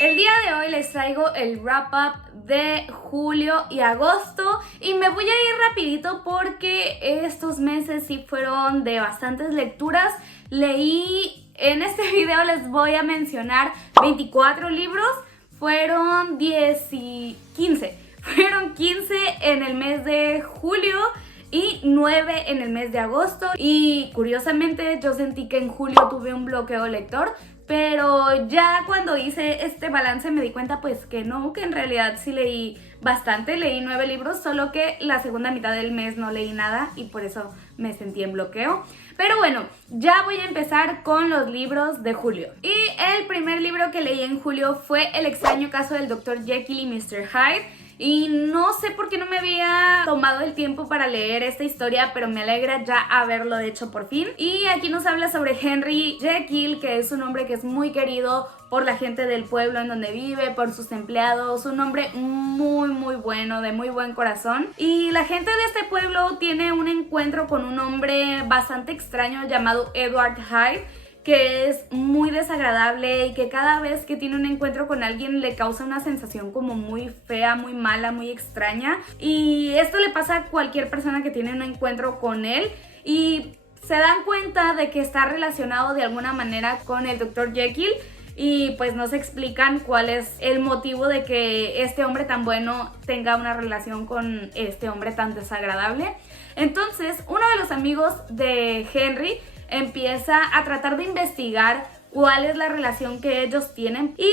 El día de hoy les traigo el wrap up de julio y agosto y me voy a ir rapidito porque estos meses sí fueron de bastantes lecturas. Leí, en este video les voy a mencionar 24 libros, fueron 10 y 15. Fueron 15 en el mes de julio y 9 en el mes de agosto. Y curiosamente yo sentí que en julio tuve un bloqueo lector, pero ya cuando hice este balance me di cuenta pues que no, que en realidad sí leí bastante. Leí 9 libros, solo que la segunda mitad del mes no leí nada y por eso me sentí en bloqueo. Pero bueno, ya voy a empezar con los libros de julio. Y el primer libro que leí en julio fue El extraño caso del Dr. Jekyll y Mr. Hyde. Y no sé por qué no me había tomado el tiempo para leer esta historia, pero me alegra ya haberlo hecho por fin. Y aquí nos habla sobre Henry Jekyll, que es un hombre que es muy querido por la gente del pueblo en donde vive, por sus empleados, un hombre muy bueno, de muy buen corazón. Y la gente de este pueblo tiene un encuentro con un hombre bastante extraño llamado Edward Hyde, que es muy desagradable y que cada vez que tiene un encuentro con alguien le causa una sensación como muy fea, muy mala, muy extraña. Y esto le pasa a cualquier persona que tiene un encuentro con él y se dan cuenta de que está relacionado de alguna manera con el Dr. Jekyll. Y pues no se explican cuál es el motivo de que este hombre tan bueno tenga una relación con este hombre tan desagradable. Entonces, uno de los amigos de Henry empieza a tratar de investigar cuál es la relación que ellos tienen y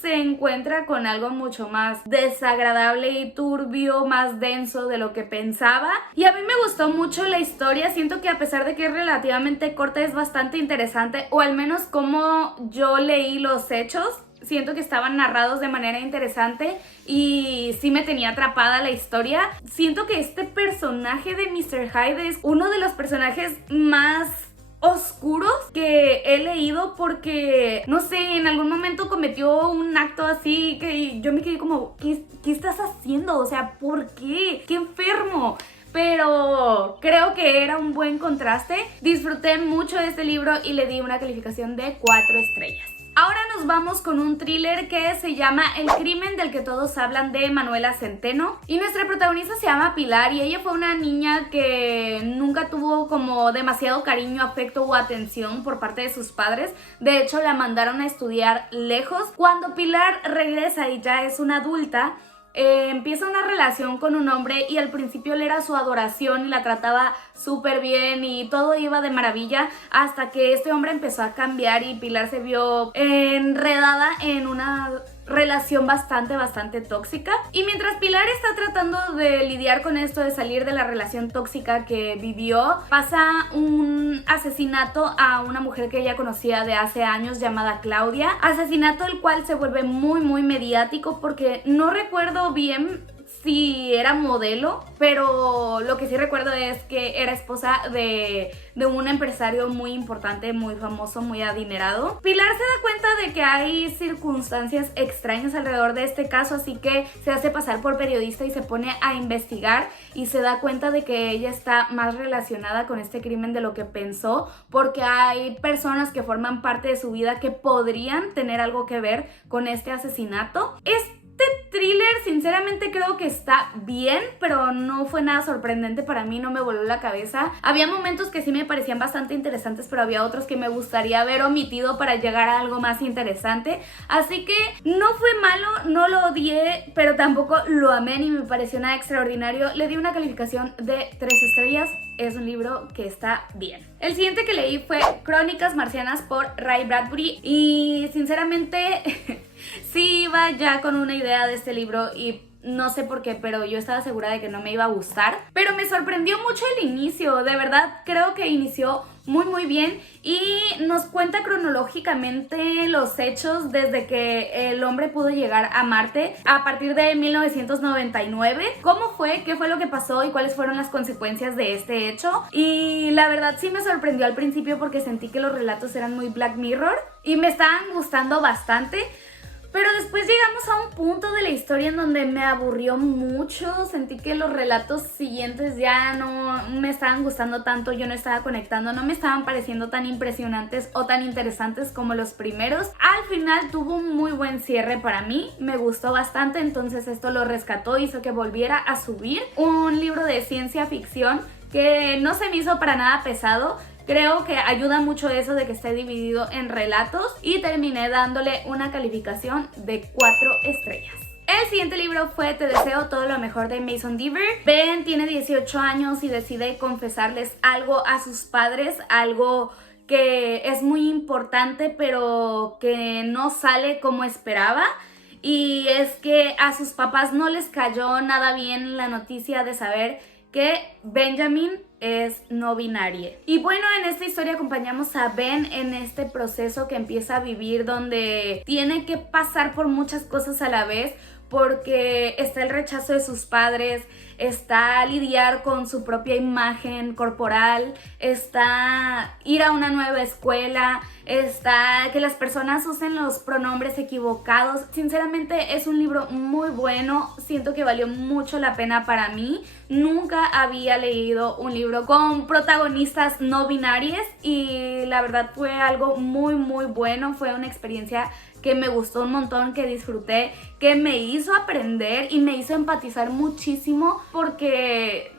se encuentra con algo mucho más desagradable y turbio, más denso de lo que pensaba. Y a mí me gustó mucho la historia, siento que a pesar de que es relativamente corta es bastante interesante, o al menos como yo leí los hechos. Siento que estaban narrados de manera interesante y sí me tenía atrapada la historia. Siento que este personaje de Mr. Hyde es uno de los personajes más oscuros que he leído porque, no sé, en algún momento cometió un acto así que yo me quedé como, ¿qué estás haciendo? O sea, ¿por qué? ¡Qué enfermo! Pero creo que era un buen contraste. Disfruté mucho de este libro y le di una calificación de 4 estrellas. Ahora nos vamos con un thriller que se llama El crimen del que todos hablan, de Manuela Centeno. Y nuestra protagonista se llama Pilar y ella fue una niña que nunca tuvo como demasiado cariño, afecto o atención por parte de sus padres. De hecho, la mandaron a estudiar lejos. Cuando Pilar regresa y ya es una adulta, empieza una relación con un hombre y al principio él era su adoración y la trataba súper bien y todo iba de maravilla, hasta que este hombre empezó a cambiar y Pilar se vio enredada en una relación bastante tóxica. Y mientras Pilar está tratando de lidiar con esto, de salir de la relación tóxica que vivió, pasa un asesinato a una mujer que ella conocía de hace años llamada Claudia, asesinato el cual se vuelve muy mediático porque no recuerdo bien si era modelo, pero lo que sí recuerdo es que era esposa de un empresario muy importante, muy famoso, muy adinerado. Pilar se da cuenta de que hay circunstancias extrañas alrededor de este caso, así que se hace pasar por periodista y se pone a investigar y se da cuenta de que ella está más relacionada con este crimen de lo que pensó, porque hay personas que forman parte de su vida que podrían tener algo que ver con este asesinato. Este thriller sinceramente creo que está bien, pero no fue nada sorprendente para mí, no me voló la cabeza. Había momentos que sí me parecían bastante interesantes, pero había otros que me gustaría haber omitido para llegar a algo más interesante. Así que no fue malo, no lo odié, pero tampoco lo amé ni me pareció nada extraordinario. Le di una calificación de 3 estrellas. Es un libro que está bien. El siguiente que leí fue Crónicas Marcianas por Ray Bradbury y sinceramente sí iba ya con una idea de este libro y no sé por qué, pero yo estaba segura de que no me iba a gustar. Pero me sorprendió mucho el inicio, de verdad creo que inició muy bien y nos cuenta cronológicamente los hechos desde que el hombre pudo llegar a Marte a partir de 1999. ¿Cómo fue? ¿Qué fue lo que pasó? ¿Y cuáles fueron las consecuencias de este hecho? Y la verdad sí me sorprendió al principio porque sentí que los relatos eran muy Black Mirror y me estaban gustando bastante. Pero después llegamos a un punto de la historia en donde me aburrió mucho, sentí que los relatos siguientes ya no me estaban gustando tanto, yo no estaba conectando, no me estaban pareciendo tan impresionantes o tan interesantes como los primeros. Al final tuvo un muy buen cierre para mí, me gustó bastante, entonces esto lo rescató, hizo que volviera a subir. Un libro de ciencia ficción que no se me hizo para nada pesado. Creo que ayuda mucho eso de que esté dividido en relatos y terminé dándole una calificación de 4 estrellas. El siguiente libro fue Te deseo todo lo mejor de Mason Deaver. Ben tiene 18 años y decide confesarles algo a sus padres, algo que es muy importante pero que no sale como esperaba. Y es que a sus papás no les cayó nada bien la noticia de saber que Benjamin es no binario. Y bueno, en esta historia acompañamos a Ben en este proceso que empieza a vivir, donde tiene que pasar por muchas cosas a la vez, porque está el rechazo de sus padres, está lidiar con su propia imagen corporal, está ir a una nueva escuela, está que las personas usen los pronombres equivocados. Sinceramente es un libro muy bueno, siento que valió mucho la pena para mí. Nunca había leído un libro con protagonistas no binarias y la verdad fue algo muy bueno, fue una experiencia que me gustó un montón, que disfruté, que me hizo aprender y me hizo empatizar muchísimo, porque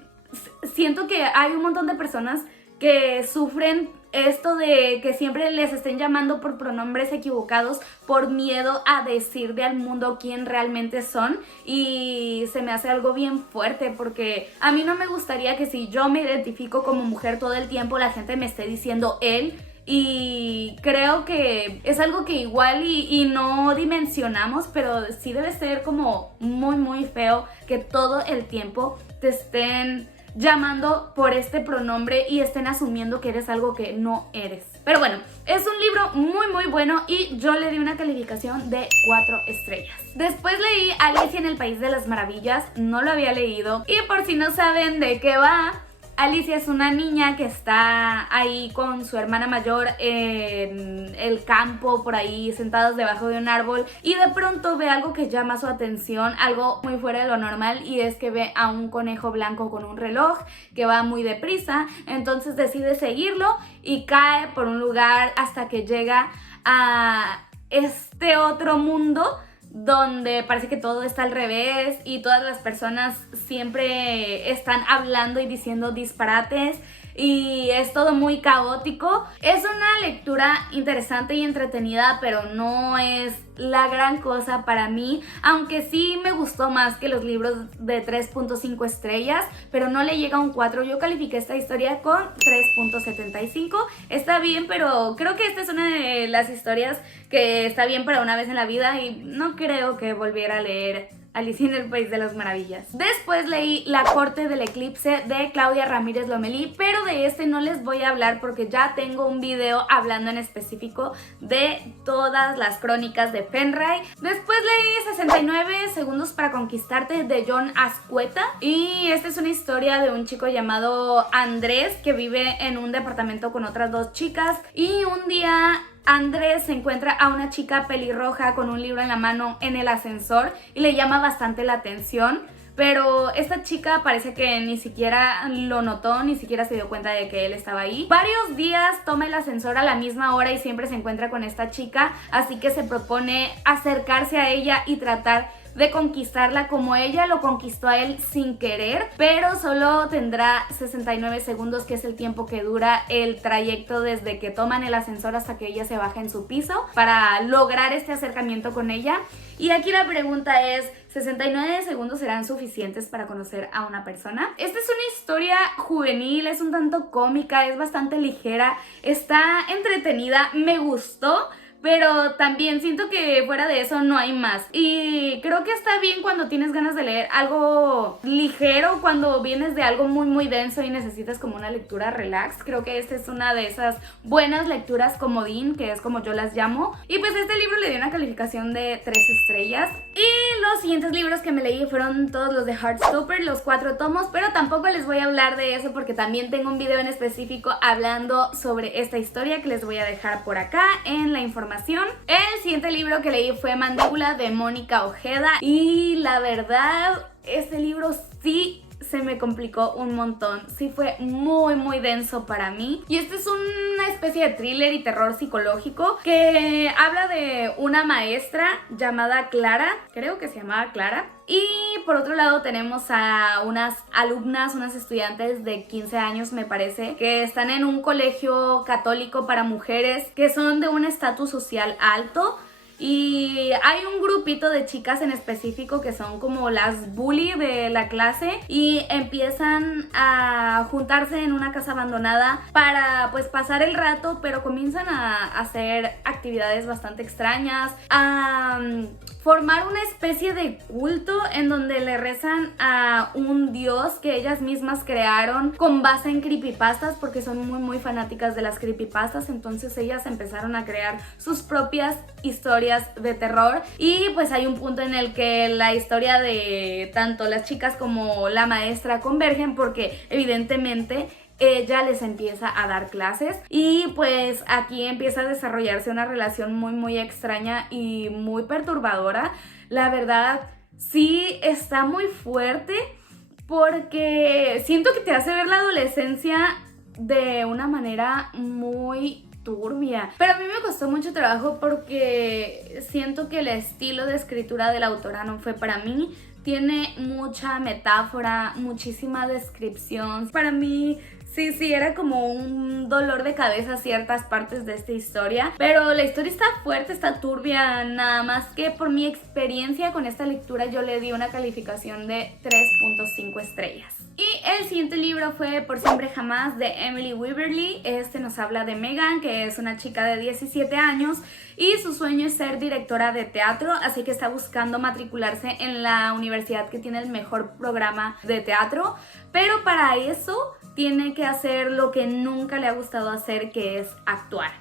siento que hay un montón de personas que sufren esto de que siempre les estén llamando por pronombres equivocados por miedo a decirle al mundo quién realmente son, y se me hace algo bien fuerte, porque a mí no me gustaría que si yo me identifico como mujer todo el tiempo la gente me esté diciendo él. Y creo que es algo que igual y no dimensionamos, pero sí debe ser como muy feo que todo el tiempo te estén llamando por este pronombre y estén asumiendo que eres algo que no eres. Pero bueno, es un libro muy bueno y yo le di una calificación de 4 estrellas. Después leí Alicia en el País de las Maravillas, no lo había leído, y por si no saben de qué va, Alicia es una niña que está ahí con su hermana mayor en el campo, por ahí sentados debajo de un árbol, y de pronto ve algo que llama su atención, algo muy fuera de lo normal, y es que ve a un conejo blanco con un reloj que va muy deprisa. Entonces decide seguirlo y cae por un lugar hasta que llega a este otro mundo donde parece que todo está al revés y todas las personas siempre están hablando y diciendo disparates y es todo muy caótico. Es una lectura interesante y entretenida, pero no es la gran cosa para mí, aunque sí me gustó más que los libros de 3.5 estrellas, pero no le llega a un 4. Yo califiqué esta historia con 3.75. Está bien, pero creo que esta es una de las historias que está bien para una vez en la vida y no creo que volviera a leer Alicia en el País de las Maravillas. Después leí La Corte del Eclipse de Claudia Ramírez Lomelí, pero de este no les voy a hablar porque ya tengo un video hablando en específico de todas las crónicas de Fenrir. Después leí 69 segundos para conquistarte de Jon Azcueta, y esta es una historia de un chico llamado Andrés que vive en un departamento con otras 2 chicas, y un día Andrés se encuentra a una chica pelirroja con un libro en la mano en el ascensor y le llama bastante la atención, pero esta chica parece que ni siquiera lo notó, ni siquiera se dio cuenta de que él estaba ahí. Varios días toma el ascensor a la misma hora y siempre se encuentra con esta chica, así que se propone acercarse a ella y tratar de conquistarla como ella lo conquistó a él sin querer, pero solo tendrá 69 segundos, que es el tiempo que dura el trayecto desde que toman el ascensor hasta que ella se baja en su piso, para lograr este acercamiento con ella. Y aquí la pregunta es, ¿69 segundos serán suficientes para conocer a una persona? Esta es una historia juvenil, es un tanto cómica, es bastante ligera, está entretenida, me gustó, pero también siento que fuera de eso no hay más. Y creo que está bien cuando tienes ganas de leer algo ligero, cuando vienes de algo muy denso y necesitas como una lectura relax. Creo que esta es una de esas buenas lecturas comodín, que es como yo las llamo. Y pues este libro le dio una calificación de 3 estrellas. Y los siguientes libros que me leí fueron todos los de Heartstopper, los 4 tomos, pero tampoco les voy a hablar de eso porque también tengo un video en específico hablando sobre esta historia que les voy a dejar por acá en la información. El siguiente libro que leí fue Mandíbula de Mónica Ojeda y la verdad, este libro sí se me complicó un montón. Sí fue muy denso para mí. Y este es una especie de thriller y terror psicológico que habla de una maestra llamada Clara, creo que se llamaba Clara. Y por otro lado tenemos a unas alumnas, unas estudiantes de 15 años me parece, que están en un colegio católico para mujeres que son de un estatus social alto. Y hay un grupito de chicas en específico que son como las bully de la clase y empiezan a juntarse en una casa abandonada para pues pasar el rato, pero comienzan a hacer actividades bastante extrañas, a formar una especie de culto en donde le rezan a un dios que ellas mismas crearon con base en creepypastas porque son muy fanáticas de las creepypastas. Entonces ellas empezaron a crear sus propias historias de terror y pues hay un punto en el que la historia de tanto las chicas como la maestra convergen porque evidentemente ella les empieza a dar clases y pues aquí empieza a desarrollarse una relación muy extraña y muy perturbadora. La verdad sí está muy fuerte porque siento que te hace ver la adolescencia de una manera muy turbia, pero a mí me costó mucho trabajo porque siento que el estilo de escritura de la autora no fue para mí. Tiene mucha metáfora, muchísima descripción. Para mí sí, era como un dolor de cabeza ciertas partes de esta historia, pero la historia está fuerte, está turbia, nada más que por mi experiencia con esta lectura yo le di una calificación de 3.5 estrellas. Y el siguiente libro fue Por siempre jamás de Emily Weaverly. Este nos habla de Megan, que es una chica de 17 años y su sueño es ser directora de teatro, así que está buscando matricularse en la universidad que tiene el mejor programa de teatro, pero para eso tiene que hacer lo que nunca le ha gustado hacer, que es actuar.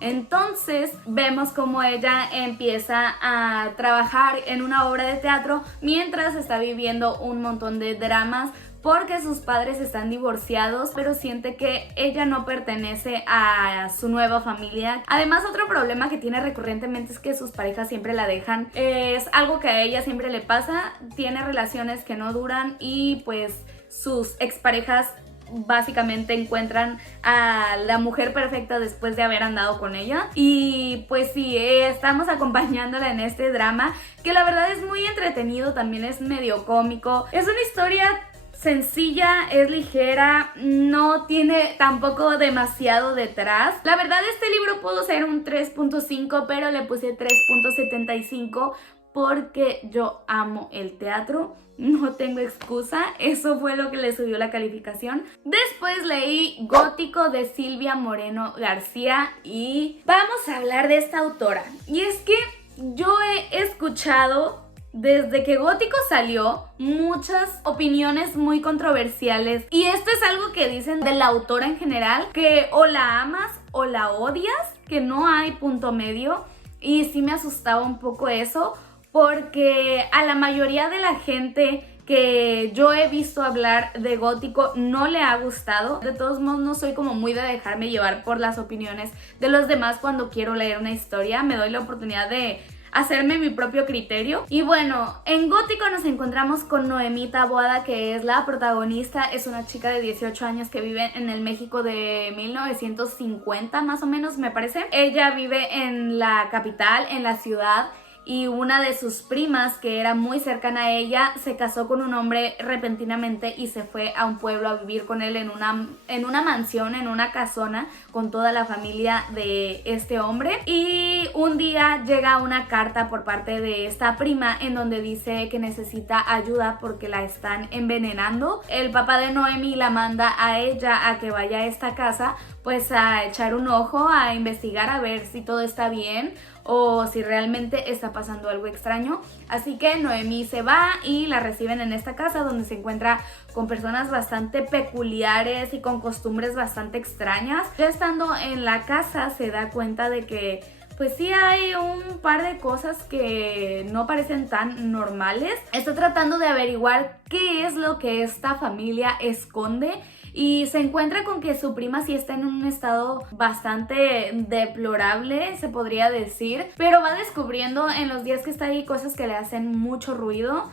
Entonces vemos cómo ella empieza a trabajar en una obra de teatro mientras está viviendo un montón de dramas porque sus padres están divorciados, pero siente que ella no pertenece a su nueva familia. Además, otro problema que tiene recurrentemente es que sus parejas siempre la dejan. Es algo que a ella siempre le pasa, tiene relaciones que no duran y pues sus exparejas básicamente encuentran a la mujer perfecta después de haber andado con ella. Y pues sí, estamos acompañándola en este drama que la verdad es muy entretenido, también es medio cómico. Es una historia sencilla, es ligera, no tiene tampoco demasiado detrás. La verdad este libro pudo ser un 3.5, pero le puse 3.75 porque yo amo el teatro. No tengo excusa, eso fue lo que le subió la calificación. Después leí Gótico de Silvia Moreno García y vamos a hablar de esta autora. Y es que yo he escuchado desde que Gótico salió muchas opiniones muy controversiales y esto es algo que dicen de la autora en general, que o la amas o la odias, que no hay punto medio. Y sí me asustaba un poco eso, porque a la mayoría de la gente que yo he visto hablar de Gótico no le ha gustado. De todos modos, no soy como muy de dejarme llevar por las opiniones de los demás cuando quiero leer una historia. Me doy la oportunidad de hacerme mi propio criterio. Y bueno, en Gótico nos encontramos con Noemí Taboada, que es la protagonista. Es una chica de 18 años que vive en el México de 1950 más o menos, me parece. Ella vive en la capital, en la ciudad, y una de sus primas, que era muy cercana a ella, se casó con un hombre repentinamente y se fue a un pueblo a vivir con él en una mansión, en una casona, con toda la familia de este hombre. Y un día llega una carta por parte de esta prima en donde dice que necesita ayuda porque la están envenenando. El papá de Noemí la manda a ella a que vaya a esta casa, pues a echar un ojo, a investigar, a ver si todo está bien o si realmente está pasando algo extraño. Así que Noemí se va y la reciben en esta casa donde se encuentra con personas bastante peculiares y con costumbres bastante extrañas. Ya estando en la casa se da cuenta de que pues sí hay un par de cosas que no parecen tan normales. Está tratando de averiguar qué es lo que esta familia esconde y se encuentra con que su prima sí está en un estado bastante deplorable, se podría decir, pero va descubriendo en los días que está ahí cosas que le hacen mucho ruido.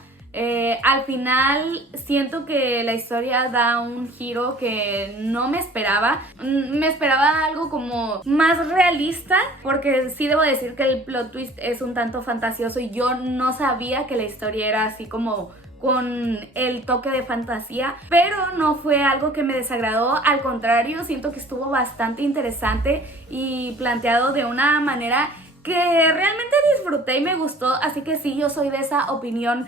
Al final siento que la historia da un giro que no me esperaba. Me esperaba algo como más realista, porque sí debo decir que el plot twist es un tanto fantasioso y yo no sabía que la historia era así como con el toque de fantasía, pero no fue algo que me desagradó, al contrario, siento que estuvo bastante interesante y planteado de una manera que realmente disfruté y me gustó, así que sí, yo soy de esa opinión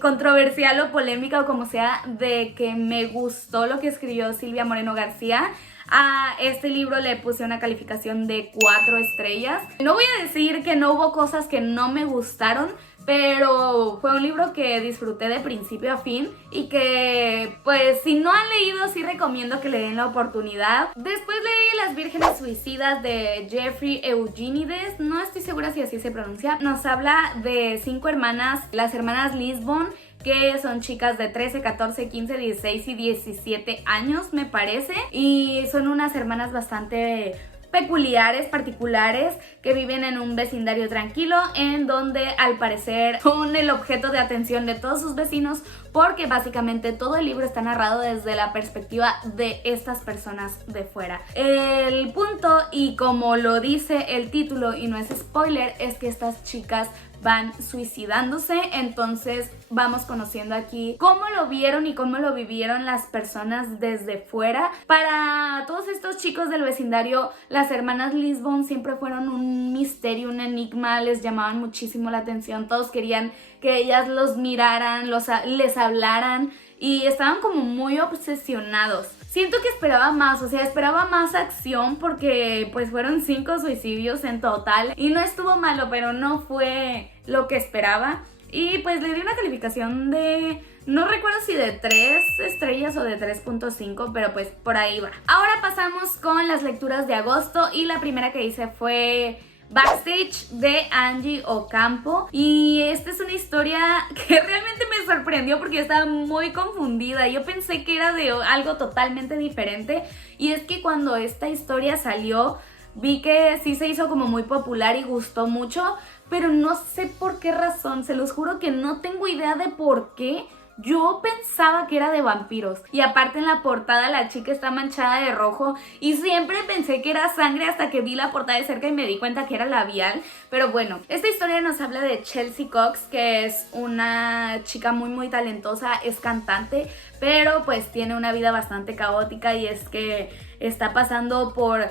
controversial o polémica o como sea, de que me gustó lo que escribió Silvia Moreno García. A este libro le puse una calificación de 4 estrellas. No voy a decir que no hubo cosas que no me gustaron, pero fue un libro que disfruté de principio a fin y que, pues, si no han leído, sí recomiendo que le den la oportunidad. Después leí Las Vírgenes Suicidas de Jeffrey Eugenides, no estoy segura si así se pronuncia. Nos habla de 5 hermanas, las hermanas Lisbon, que son chicas de 13, 14, 15, 16 y 17 años, me parece. Y son unas hermanas bastante peculiares, particulares, que viven en un vecindario tranquilo, en donde al parecer son el objeto de atención de todos sus vecinos, porque básicamente todo el libro está narrado desde la perspectiva de estas personas de fuera. El punto, y como lo dice el título y no es spoiler, es que estas chicas van suicidándose, entonces vamos conociendo aquí cómo lo vieron y cómo lo vivieron las personas desde fuera. Para todos estos chicos del vecindario, las hermanas Lisbon siempre fueron un misterio, un enigma, les llamaban muchísimo la atención, todos querían que ellas los miraran, les hablaran y estaban como muy obsesionados. Siento que esperaba más, o sea, esperaba más acción porque pues fueron 5 suicidios en total y no estuvo malo, pero no fue lo que esperaba. Y pues le di una calificación de, no recuerdo si de 3 estrellas o de 3.5, pero pues por ahí va. Ahora pasamos con las lecturas de agosto y la primera que hice fue Backstage de Angie Ocampo, y esta es una historia que realmente me sorprendió porque estaba muy confundida. Yo pensé que era de algo totalmente diferente, y es que cuando esta historia salió vi que sí se hizo como muy popular y gustó mucho, pero no sé por qué razón, se los juro que no tengo idea de por qué. Yo pensaba que era de vampiros, y aparte en la portada la chica está manchada de rojo y siempre pensé que era sangre hasta que vi la portada de cerca y me di cuenta que era labial. Pero bueno, esta historia nos habla de Chelsea Cox, que es una chica muy talentosa, es cantante, pero pues tiene una vida bastante caótica, y es que está pasando por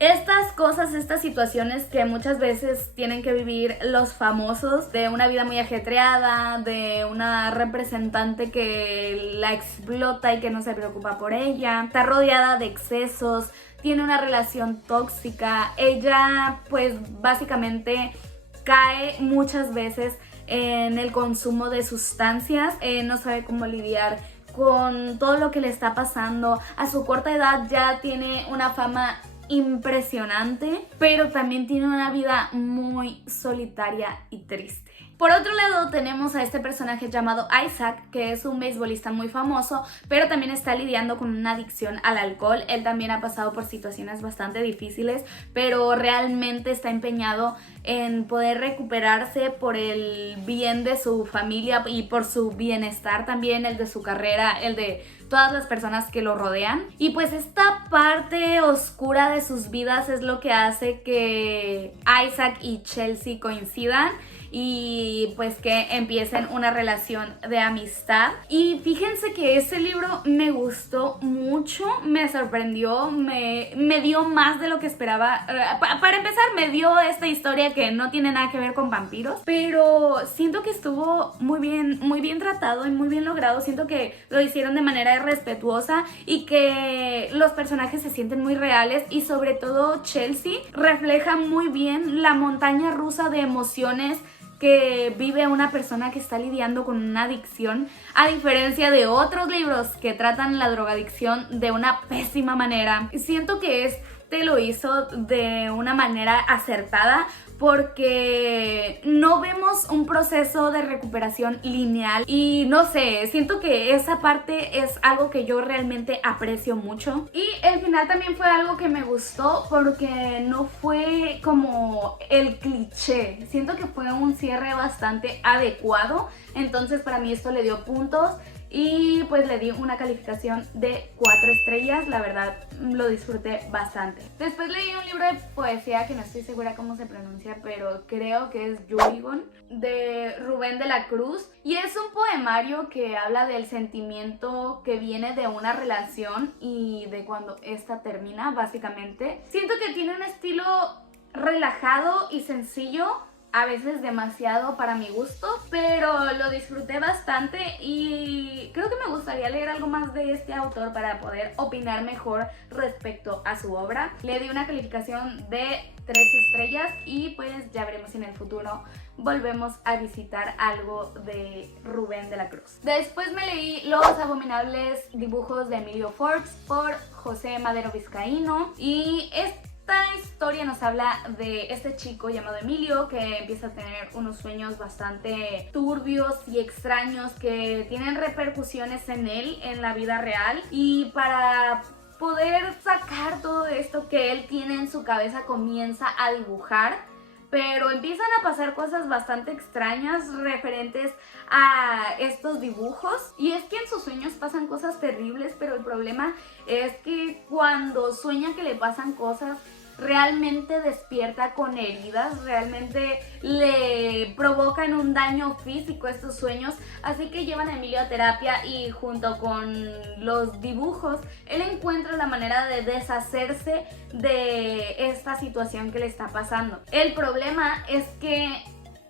estas cosas, estas situaciones que muchas veces tienen que vivir los famosos, de una vida muy ajetreada, de una representante que la explota y que no se preocupa por ella, está rodeada de excesos, tiene una relación tóxica. Ella pues básicamente cae muchas veces en el consumo de sustancias, no sabe cómo lidiar con todo lo que le está pasando. A su corta edad ya tiene una fama impresionante, pero también tiene una vida muy solitaria y triste. Por otro lado tenemos a este personaje llamado Isaac, que es un beisbolista muy famoso, pero también está lidiando con una adicción al alcohol. Él también ha pasado por situaciones bastante difíciles, pero realmente está empeñado en poder recuperarse por el bien de su familia y por su bienestar también, el de su carrera, el de todas las personas que lo rodean. Y pues esta parte oscura de sus vidas es lo que hace que Isaac y Chelsea coincidan y pues que empiecen una relación de amistad. Y fíjense que ese libro me gustó mucho, me sorprendió, me dio más de lo que esperaba. Para empezar, me dio esta historia que no tiene nada que ver con vampiros, pero siento que estuvo muy bien tratado y muy bien logrado. Siento que lo hicieron de manera respetuosa y que los personajes se sienten muy reales, y sobre todo Chelsea refleja muy bien la montaña rusa de emociones que vive una persona que está lidiando con una adicción, a diferencia de otros libros que tratan la drogadicción de una pésima manera. Siento que este lo hizo de una manera acertada, porque no vemos un proceso de recuperación lineal y no sé, siento que esa parte es algo que yo realmente aprecio mucho. Y el final también fue algo que me gustó porque no fue como el cliché, siento que fue un cierre bastante adecuado, entonces para mí esto le dio puntos. Y pues le di una calificación de 4 estrellas, la verdad lo disfruté bastante. Después leí un libro de poesía que no estoy segura cómo se pronuncia, pero creo que es Yurigon, de Rubén de la Cruz. Y es un poemario que habla del sentimiento que viene de una relación y de cuando esta termina, básicamente. Siento que tiene un estilo relajado y sencillo, a veces demasiado para mi gusto, pero lo disfruté bastante y creo que me gustaría leer algo más de este autor para poder opinar mejor respecto a su obra. Le di una calificación de 3 estrellas y pues ya veremos si en el futuro volvemos a visitar algo de Rubén de la Cruz. Después me leí Los abominables dibujos de Emilio Forbes por José Madero Vizcaíno y esta historia nos habla de este chico llamado Emilio que empieza a tener unos sueños bastante turbios y extraños que tienen repercusiones en él, en la vida real, y para poder sacar todo esto que él tiene en su cabeza comienza a dibujar. Pero empiezan a pasar cosas bastante extrañas referentes a estos dibujos. Y es que en sus sueños pasan cosas terribles, pero el problema es que cuando sueña que le pasan cosas, realmente despierta con heridas, realmente le provocan un daño físico estos sueños, así que llevan a Emilio a terapia y junto con los dibujos él encuentra la manera de deshacerse de esta situación que le está pasando. El problema es que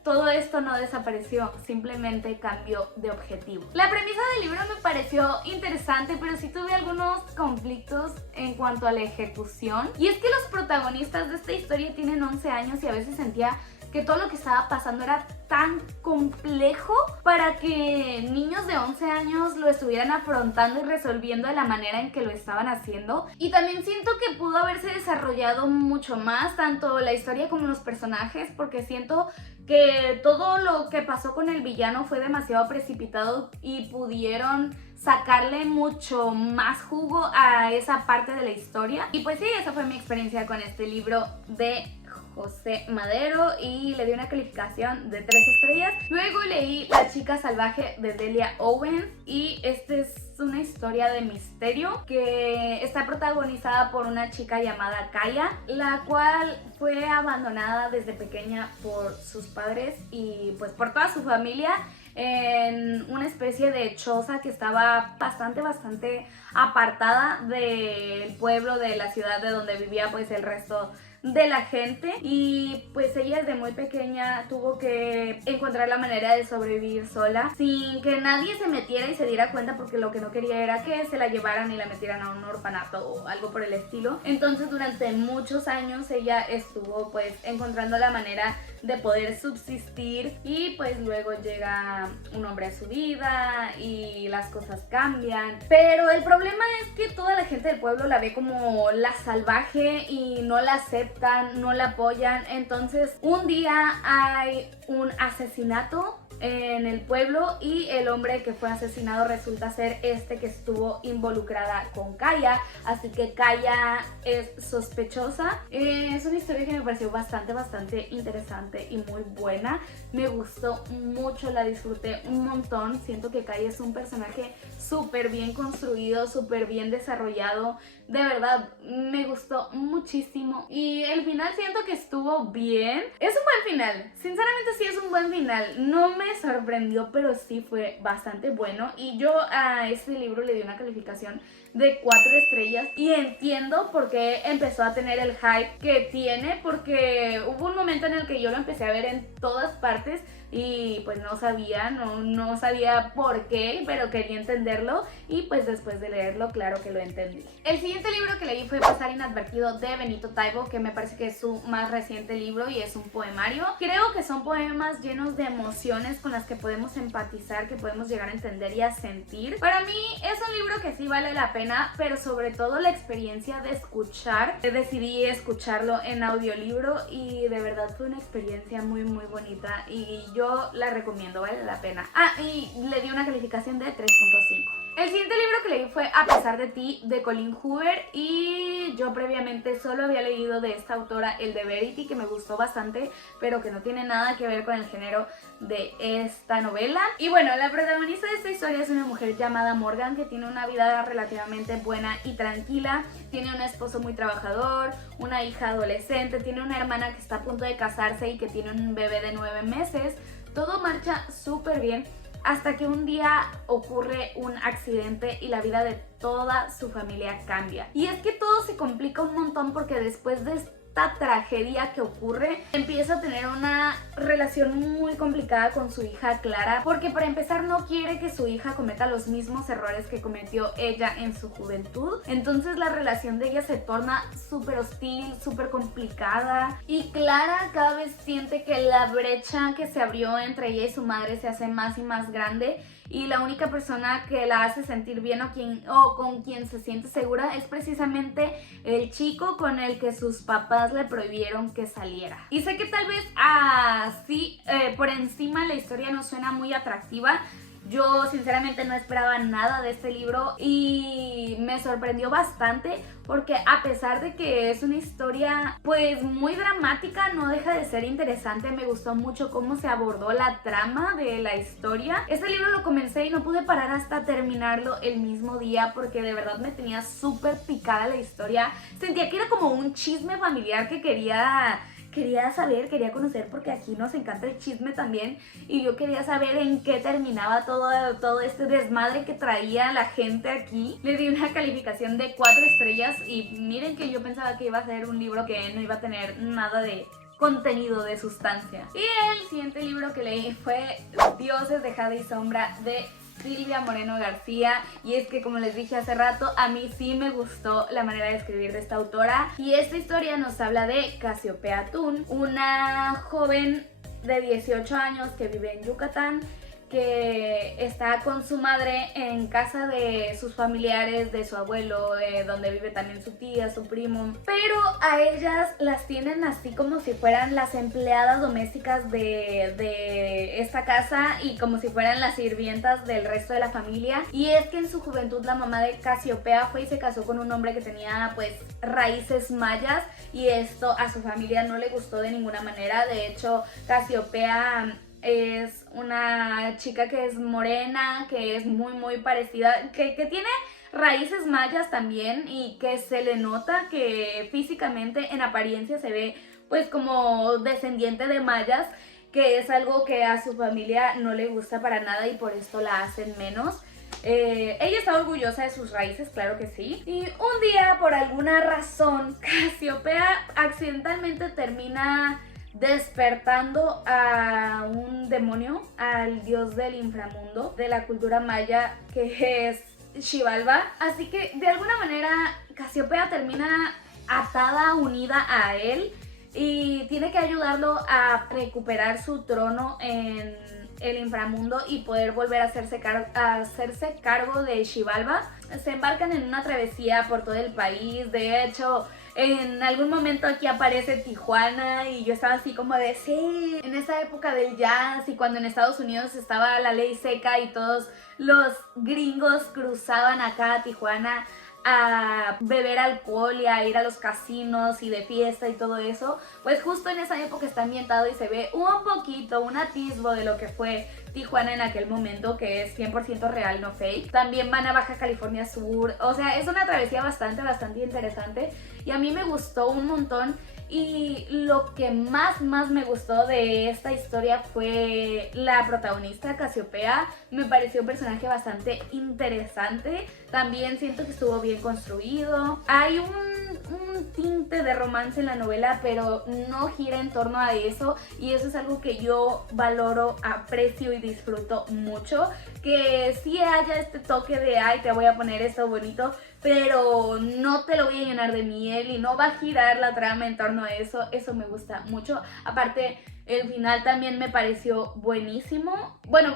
todo esto no desapareció, simplemente cambió de objetivo. La premisa del libro me pareció interesante, pero sí tuve algunos conflictos en cuanto a la ejecución. Y es que los protagonistas de esta historia tienen 11 años y a veces sentía que todo lo que estaba pasando era tan complejo para que niños de 11 años lo estuvieran afrontando y resolviendo de la manera en que lo estaban haciendo. Y también siento que pudo haberse desarrollado mucho más, tanto la historia como los personajes, porque siento que todo lo que pasó con el villano fue demasiado precipitado y pudieron sacarle mucho más jugo a esa parte de la historia. Y pues sí, esa fue mi experiencia con este libro de José Madero y le di una calificación de 3 estrellas. Luego leí La chica salvaje de Delia Owens y esta es una historia de misterio que está protagonizada por una chica llamada Kaya, la cual fue abandonada desde pequeña por sus padres y pues por toda su familia en una especie de choza que estaba bastante apartada del pueblo, de la ciudad de donde vivía pues el resto de la gente. Y pues ella desde muy pequeña tuvo que encontrar la manera de sobrevivir sola sin que nadie se metiera y se diera cuenta, porque lo que no quería era que se la llevaran y la metieran a un orfanato o algo por el estilo. Entonces durante muchos años ella estuvo pues encontrando la manera de poder subsistir y pues luego llega un hombre a su vida y las cosas cambian. Pero el problema es que toda la gente del pueblo la ve como la salvaje y no la aceptan, no la apoyan. Entonces un día hay un asesinato en el pueblo y el hombre que fue asesinado resulta ser este que estuvo involucrada con Kaya, así que Kaya es sospechosa. Es una historia que me pareció bastante interesante y muy buena, me gustó mucho, la disfruté un montón. Siento que Kaya es un personaje súper bien construido, súper bien desarrollado, de verdad me gustó muchísimo y el final siento que estuvo bien. Es un buen final, sinceramente sí es un buen final, no me sorprendió pero sí fue bastante bueno y yo a este libro le di una calificación de 4 estrellas y entiendo por qué empezó a tener el hype que tiene, porque hubo un momento en el que yo lo empecé a ver en todas partes y pues no sabía por qué, pero quería entenderlo y pues después de leerlo, claro que lo entendí. El siguiente libro que leí fue Pasar inadvertido de Benito Taibo, que me parece que es su más reciente libro y es un poemario. Creo que son poemas llenos de emociones situaciones con las que podemos empatizar, que podemos llegar a entender y a sentir. Para mí es un libro que sí vale la pena, pero sobre todo la experiencia de escuchar. Decidí escucharlo en audiolibro y de verdad fue una experiencia muy bonita y yo la recomiendo, vale la pena. Y le di una calificación de 3.5. El siguiente libro que leí fue A pesar de ti, de Colleen Hoover, y yo previamente solo había leído de esta autora el de Verity, que me gustó bastante, pero que no tiene nada que ver con el género de esta novela. Y bueno, la protagonista de esta historia es una mujer llamada Morgan, que tiene una vida relativamente buena y tranquila. Tiene un esposo muy trabajador, una hija adolescente, tiene una hermana que está a punto de casarse y que tiene un bebé de 9 meses. Todo marcha súper bien, hasta que un día ocurre un accidente y la vida de toda su familia cambia. Y es que todo se complica un montón porque después de esta tragedia que ocurre, empieza a tener una relación muy complicada con su hija Clara, porque para empezar no quiere que su hija cometa los mismos errores que cometió ella en su juventud. Entonces la relación de ella se torna súper hostil, súper complicada, y Clara cada vez siente que la brecha que se abrió entre ella y su madre se hace más y más grande, y la única persona que la hace sentir bien o con quien se siente segura es precisamente el chico con el que sus papás le prohibieron que saliera. Y sé que tal vez así por encima la historia no suena muy atractiva. Yo sinceramente no esperaba nada de este libro y me sorprendió bastante, porque a pesar de que es una historia pues muy dramática, no deja de ser interesante. Me gustó mucho cómo se abordó la trama de la historia. Este libro lo comencé y no pude parar hasta terminarlo el mismo día, porque de verdad me tenía súper picada la historia. Sentía que era como un chisme familiar que quería saber, quería conocer, porque aquí nos encanta el chisme también, y yo quería saber en qué terminaba todo este desmadre que traía la gente aquí. Le di una calificación de 4 estrellas y miren que yo pensaba que iba a ser un libro que no iba a tener nada de contenido, de sustancia. Y el siguiente libro que leí fue Dioses de Jade y Sombra, de Silvia Moreno García, y es que, como les dije hace rato, a mí sí me gustó la manera de escribir de esta autora. Y esta historia nos habla de Casiopea Tun, una joven de 18 años que vive en Yucatán, que está con su madre en casa de sus familiares, de su abuelo, donde vive también su tía, su primo, pero a ellas las tienen así como si fueran las empleadas domésticas de esta casa y como si fueran las sirvientas del resto de la familia. Y es que en su juventud la mamá de Casiopea fue y se casó con un hombre que tenía pues raíces mayas, y esto a su familia no le gustó de ninguna manera. De hecho, Casiopea es una chica que es morena, que es muy parecida, que tiene raíces mayas también, y que se le nota que físicamente, en apariencia, se ve pues como descendiente de mayas, que es algo que a su familia no le gusta para nada y por esto la hacen menos. Ella está orgullosa de sus raíces, claro que sí. Y un día, por alguna razón, Casiopea accidentalmente termina despertando a un demonio, al dios del inframundo de la cultura maya, que es Xibalba. Así que de alguna manera Casiopea termina atada, unida a él, y tiene que ayudarlo a recuperar su trono en el inframundo y poder volver a hacerse cargo de Xibalba. Se embarcan en una travesía por todo el país. De hecho, en algún momento aquí aparece Tijuana y yo estaba así como de sí, en esa época del jazz, y cuando en Estados Unidos estaba la ley seca y todos los gringos cruzaban acá a Tijuana a beber alcohol y a ir a los casinos y de fiesta y todo eso, pues justo en esa época está ambientado y se ve un poquito, un atisbo de lo que fue Tijuana en aquel momento, que es 100% real, no fake. También van a Baja California Sur, o sea, es una travesía bastante interesante y a mí me gustó un montón. Y lo que más me gustó de esta historia fue la protagonista, Casiopea. Me pareció un personaje bastante interesante. También siento que estuvo bien construido. Hay un tinte de romance en la novela, pero no gira en torno a eso. Y eso es algo que yo valoro, aprecio y disfruto mucho. Que sí haya este toque de, ay, te voy a poner esto bonito, pero no te lo voy a llenar de miel y no va a girar la trama en torno a eso. Eso me gusta mucho. Aparte, el final también me pareció buenísimo. Bueno,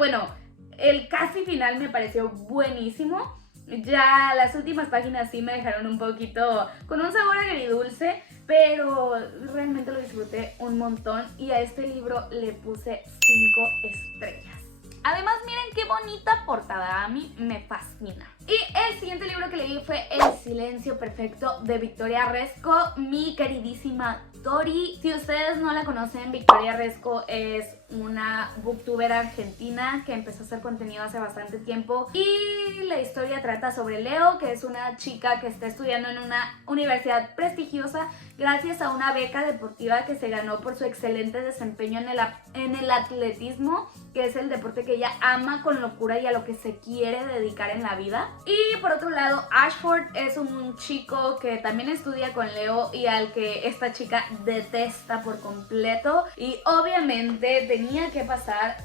el casi final me pareció buenísimo. Ya las últimas páginas sí me dejaron un poquito con un sabor agridulce, pero realmente lo disfruté un montón y a este libro le puse 5 estrellas. Además, miren qué bonita portada, a mí me fascina. Y el siguiente libro que leí fue El silencio perfecto de Victoria Resco, mi queridísima Tori. Si ustedes no la conocen, Victoria Resco es una booktuber argentina que empezó a hacer contenido hace bastante tiempo y la historia trata sobre Leo, que es una chica que está estudiando en una universidad prestigiosa gracias a una beca deportiva que se ganó por su excelente desempeño en el atletismo, que es el deporte que ella ama con locura y a lo que se quiere dedicar en la vida. Y por otro lado, Ashford es un chico que también estudia con Leo y al que esta chica detesta por completo, y obviamente tenía que pasar,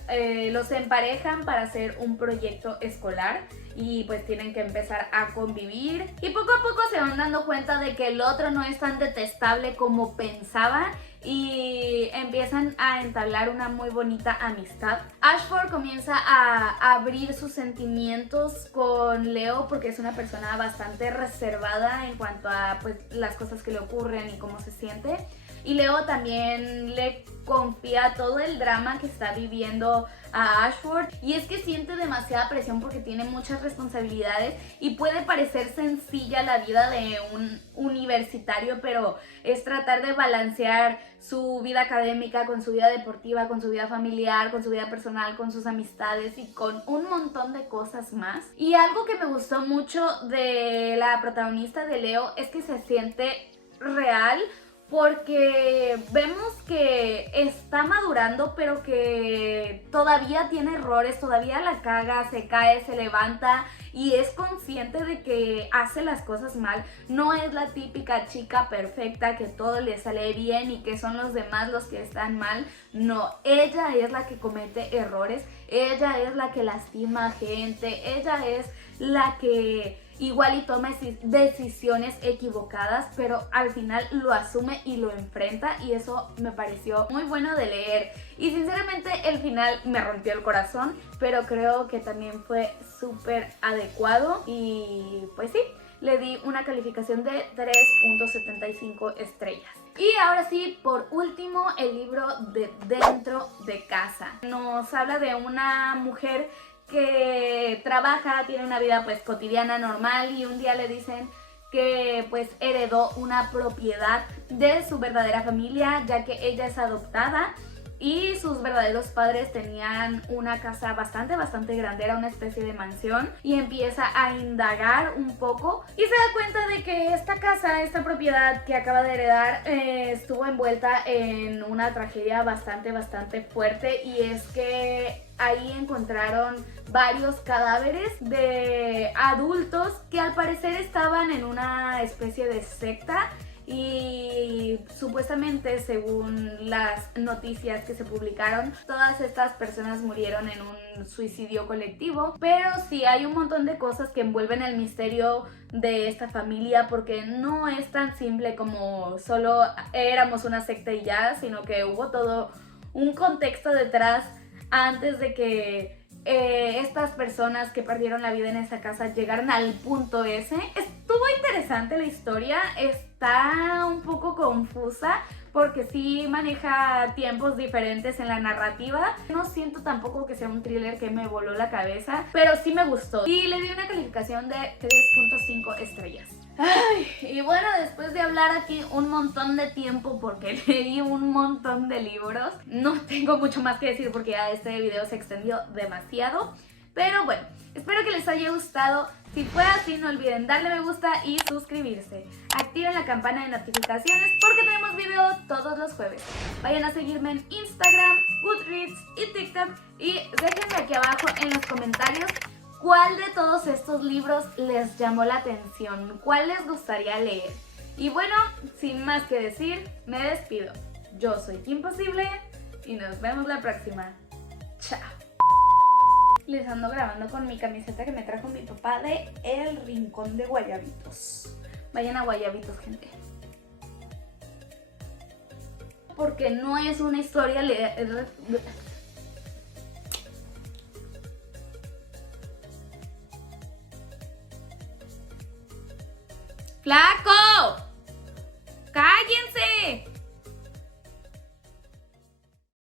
los emparejan para hacer un proyecto escolar y pues tienen que empezar a convivir y poco a poco se van dando cuenta de que el otro no es tan detestable como pensaban y empiezan a entablar una muy bonita amistad. Ashford comienza a abrir sus sentimientos con Leo porque es una persona bastante reservada en cuanto a pues las cosas que le ocurren y cómo se siente. Y Leo también le confía todo el drama que está viviendo a Ashford, y es que siente demasiada presión porque tiene muchas responsabilidades y puede parecer sencilla la vida de un universitario, pero es tratar de balancear su vida académica con su vida deportiva, con su vida familiar, con su vida personal, con sus amistades y con un montón de cosas más. Y algo que me gustó mucho de la protagonista de Leo es que se siente real, porque vemos que está madurando, pero que todavía tiene errores, todavía la caga, se cae, se levanta y es consciente de que hace las cosas mal. No es la típica chica perfecta que todo le sale bien y que son los demás los que están mal. No, ella es la que comete errores, ella es la que lastima a gente, ella es la que igual y toma decisiones equivocadas, pero al final lo asume y lo enfrenta, y eso me pareció muy bueno de leer. Y sinceramente el final me rompió el corazón, pero creo que también fue súper adecuado y pues sí, le di una calificación de 3.75 estrellas. Y ahora sí, por último, el libro de Dentro de Casa. Nos habla de una mujer que trabaja, tiene una vida pues cotidiana normal, y un día le dicen que pues heredó una propiedad de su verdadera familia, ya que ella es adoptada y sus verdaderos padres tenían una casa bastante grande, era una especie de mansión, y empieza a indagar un poco y se da cuenta de que esta casa, esta propiedad que acaba de heredar, estuvo envuelta en una tragedia bastante fuerte, y es que ahí encontraron varios cadáveres de adultos que al parecer estaban en una especie de secta. Y supuestamente, según las noticias que se publicaron, todas estas personas murieron en un suicidio colectivo. Pero sí hay un montón de cosas que envuelven el misterio de esta familia, porque no es tan simple como solo éramos una secta y ya, sino que hubo todo un contexto detrás antes de que estas personas que perdieron la vida en esa casa llegaron al punto ese. Estuvo interesante la historia, está un poco confusa porque sí maneja tiempos diferentes en la narrativa. No siento tampoco que sea un thriller que me voló la cabeza, pero sí me gustó y le di una calificación de 3.5 estrellas. Ay, y bueno, después de hablar aquí un montón de tiempo porque leí un montón de libros, no tengo mucho más que decir porque ya este video se extendió demasiado. Pero bueno, espero que les haya gustado. Si fue así, no olviden darle me gusta y suscribirse. Activen la campana de notificaciones porque tenemos video todos los jueves. Vayan a seguirme en Instagram, Goodreads y TikTok, y déjenme aquí abajo en los comentarios ¿cuál de todos estos libros les llamó la atención? ¿Cuál les gustaría leer? Y bueno, sin más que decir, me despido. Yo soy Kim Possible y nos vemos la próxima. Chao. Les ando grabando con mi camiseta que me trajo mi papá de El Rincón de Guayabitos. Vayan a Guayabitos, gente. Porque no es una historia... ¡Flaco! ¡Cállense!